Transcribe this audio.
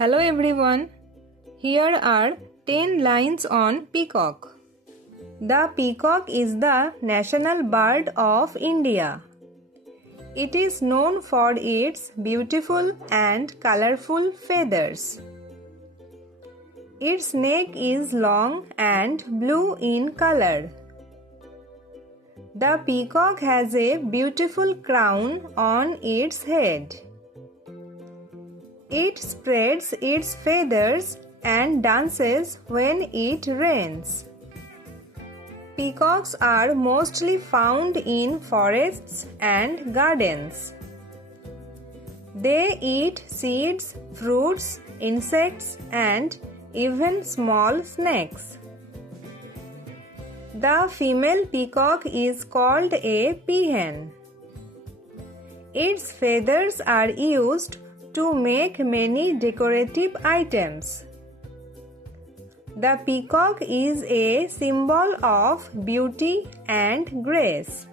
Hello everyone. Here are 10 lines on peacock. The peacock is the national bird of India. It is known for its beautiful and colorful feathers. Its neck is long and blue in color. The peacock has a beautiful crown on its head. It spreads its feathers and dances when it rains. Peacocks are mostly found in forests and gardens. They eat seeds, fruits, insects, and even small snakes. The female peacock is called a peahen. Its feathers are used to make many decorative items. The peacock is a symbol of beauty and grace.